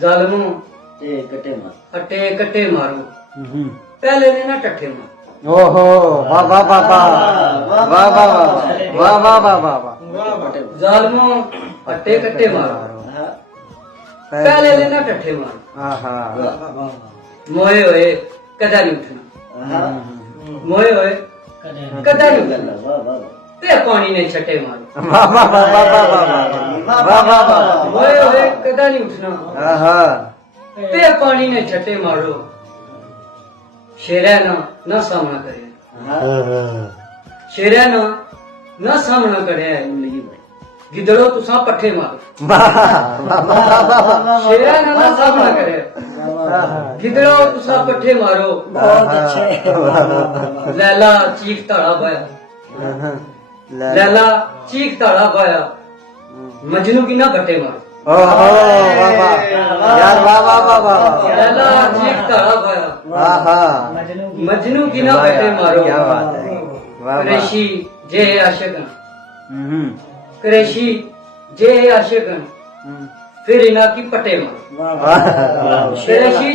जालमो कटे अट्टे कट्टे मारो पहले ने ना टट्ठे मारो ओहो वाह वाह वाह वाह वाह वाह वाह वाह वाह वाह वाह जालमो अट्टे कट्टे मारो पहले ने ना टट्ठे मारो आहा मोए होए कदा नहीं उठना मोए होए कदा नहीं उठना ते पानी ने छट्टे मारो वाह वाह वाह वाह वाह वाह वाह वाह वाह मोए होए कदा नहीं उठना आहा ते पानी ने छट्टे मारो शेरा ना सामना करे शेरा ना सामना करे गिदड़ो तुसा पट्ठे मारो वाह वाह वाह वाह शेरा ना सामना करे गिदड़ो तुसा पट्ठे मारो लैला चीख ताड़ा पाया लैला चीख ताड़ा पाया मजनू की ना बट्टे मारो ओहो वाह वाह यार वाह वाह वाह वाह लैला चीख ताड़ा पाया आहा मजनू की ना बट्टे मारो क्या बात है वाह वाह कुरैशी जे आशिक हम्म कुरैशी जे आशिक फिर इना की पट्टे मारो वाह कुरैशी